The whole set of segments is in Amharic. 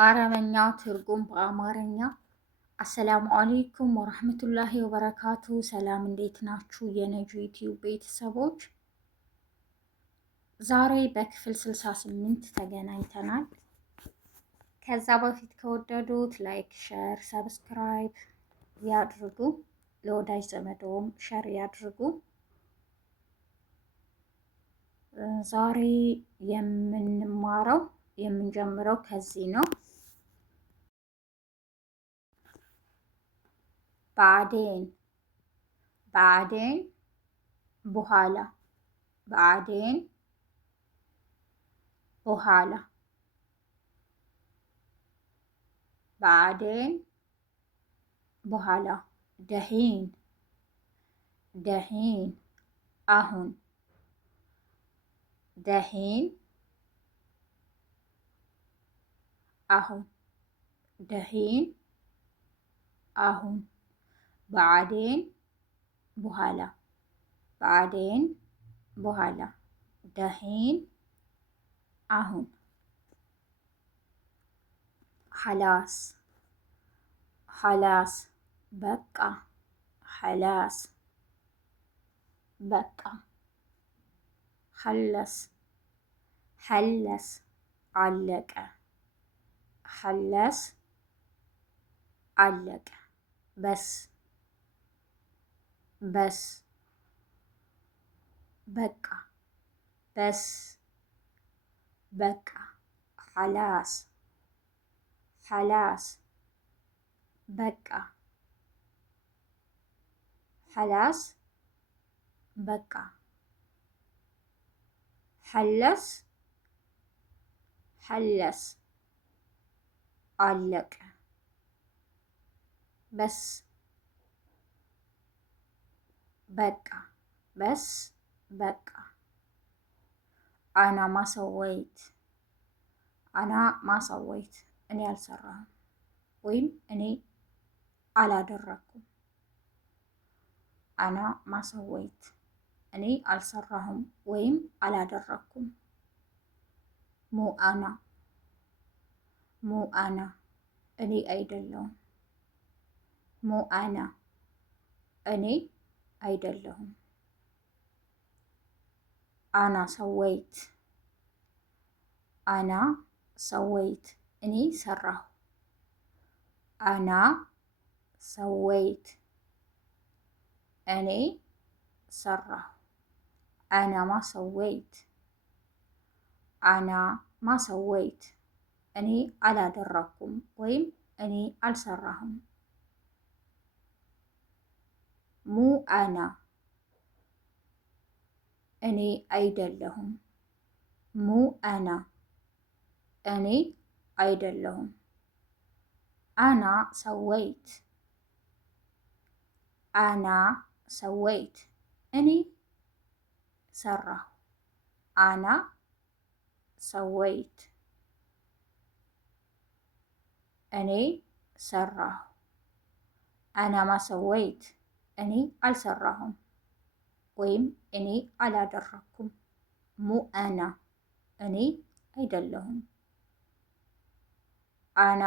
አረበኛ ትርጉም በአማርኛ። አሰላሙ አለይኩም ወራህመቱላሂ ወበረካቱ። ሰላም እንዴት ናችሁ የነጁ ዩቲዩብ ቤተሰቦች? ዛሬ በክፍል 68 ተገናኝተናል። ከዛ በፊት ከወደዱት ላይክ፣ ሸር፣ ሰብስክራይብ ያድርጉ። ለወዳጅ ዘመዶም ሸር ያድርጉ። ዛሬ የምንጀምረው ከዚህ ነው። بعدين بعدين بኋላ بعدين በኋላ بعدين በኋላ دحين دحين አሁን دحين አሁን دحين አሁን بعدين በኋላ بعدين በኋላ دحين አሁን خلاص خلاص በቃ خلاص በቃ خلص خلص አለቀ خلص አለቀ بس بس በቃ بس በቃ خلاص خلاص በቃ خلاص በቃ خلص خلص አለቀ بس በቃ بس በቃ አና ማሰወይት አና ማሰወይት እኔ አልሰራሁም ወይም እኔ አላደረኩም። አና ማሰወይት እኔ አልሰራሁም ወይም አላደረኩም። ሙ አና ሙ አና እኔ አይደለሁም። ሙ አና እኔ አይደለሁም። አና ሰወይት አና ሰወይት እኔ ሰራሁ። አና ሰወይት እኔ ሰራሁ። አና ማሰወይት አና ማሰወይት እኔ አላደረኩም ወይም እኔ አልሰራሁም። ሙ አና እኔ አይደለሁም። ሙ አና እኔ አይደለሁም። አና ሰወይት አና ሰወይት እኔ ሰራሁ። አና ሰወይት እኔ ሰራሁ። አና ማሰወይት እኔ አልሰራሁም ወይም እኔ አላደረኩም። ሙ አና እኔ አይደለሁም። አና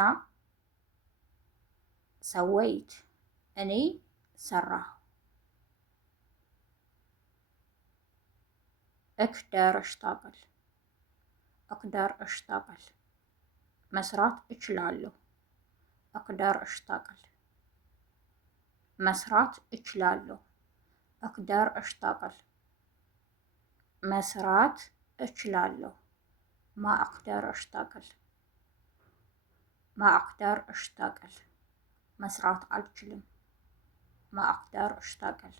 ሰወይት እኔ ሰራሁ። እክደር እሽታቀል እክደር እሽታቀል መስራት እችላለሁ። እክደር እሽታቀል መስራት እችላለሁ። እክደር እሽታቀል መስራት እችላለሁ። ማ አክደር እሽታቀል ማ አክደር እሽታቀል መስራት አልችልም። ማ አክደር እሽታቀል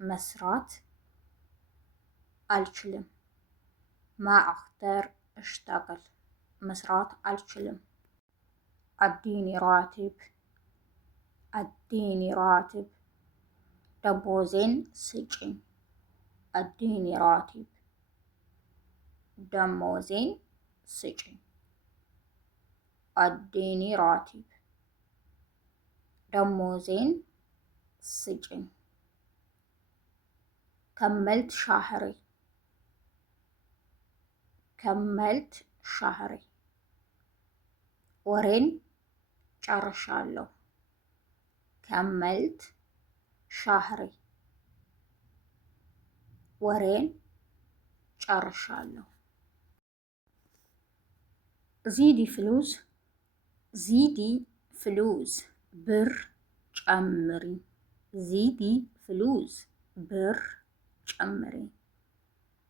መስራት አልችልም። ማ አክደር እሽታቀል መስራት አልችልም። አዲኒ ራቲብ አዲኒ ራቲብ ደሞዜን ስጭኝ። አዲኒ ራቲብ ደሞዜን ስጭኝ። አዲኒ ራቲብ ደሞዜን ስጭኝ። ከመልት ሻህሪ كملت شهري ወሬን ጨርሻለሁ። ከመልት ሻህሪ ወሬን ጨርሻለሁ። ዚዲ ፍሉስ ዚዲ ፍሉስ ብር ጨምሪ። ዚዲ ፍሉስ ብር ጨምሪ።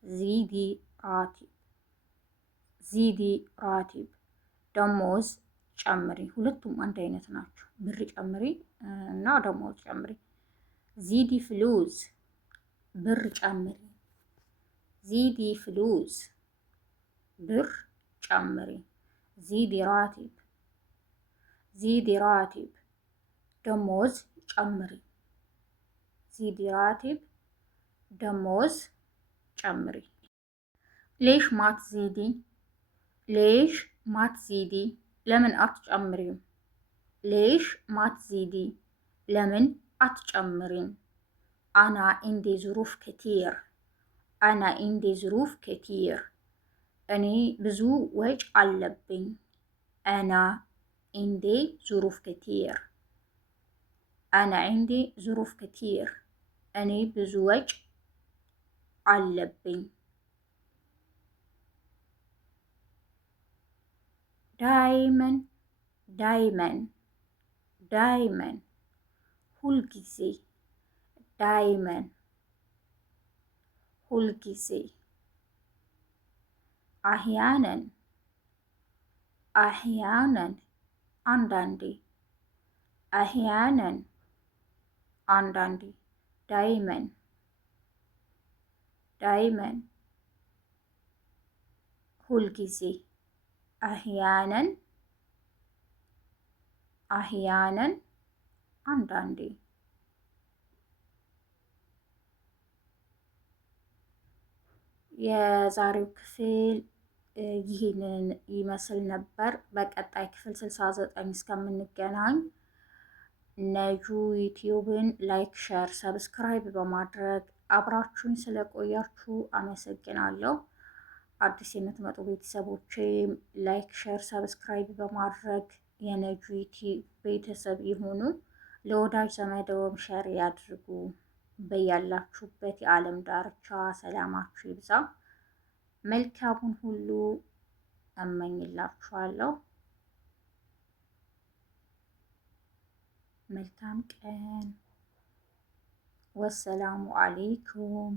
ዚዲ ራቲብ ዚዲ ራቲብ ደሞዝ ጨምሪ። ሁለቱም አንድ አይነት ናቸው። ብር ጨምሪ እና ደሞዝ ጨምሪ። ዚዲ ፍሉስ ብር ጨምሪ። ዚዲ ፍሉስ ብር ጨምሪ። ዚዲ ራቲብ ዚዲ ራቲብ ደሞዝ ጨምሪ። ዚዲ ራቲብ ደሞዝ ጨምሪ። ሌሽ ማትዚዲ ሌሽ ማትዚዲ ለምን አትጨምሪም? ሌሽ ማትዚዲ ለምን አትጨምሪም? አና ኢንዲ ዙሩፍ ከቲር አና ኢንዲ ዙሩፍ ከቲር እኔ ብዙ ወጭ አለብኝ። አና ኢንዲ ዙሩፍ ከቲር አና ኢንዲ ዙሩፍ ከቲር እኔ ብዙ ወጭ አለብኝ። ዳይመን ዳይመን ዳይመን ሁልጊዜ ዳይመን ሁልጊዜ አህያነን አህያነን አንዳንዴ አህያነን አንዳንዴ ዳይመን ዳይመን ሁልጊዜ አህያነን አህያነን አንዳንዴ። የዛሬው ክፍል ይህንን ይመስል ነበር። በቀጣይ ክፍል 69 እስከምንገናኝ ነጁ ዩቲዩብን ላይክ፣ ሸር፣ ሰብስክራይብ በማድረግ አብራችሁኝ ስለቆያችሁ አመሰግናለሁ። አዲስ የምትመጡ ቤተሰቦች ላይክ፣ ሸር፣ ሰብስክራይብ በማድረግ የነጁ ዩቲዩብ ቤተሰብ ይሁኑ። ለወዳጅ ዘመዶም ሸር ያድርጉ። በያላችሁበት የዓለም ዳርቻ ሰላማችሁ ይብዛ። መልካሙን ሁሉ እመኝላችኋለሁ። መልካም ቀን። ወሰላሙ አሌይኩም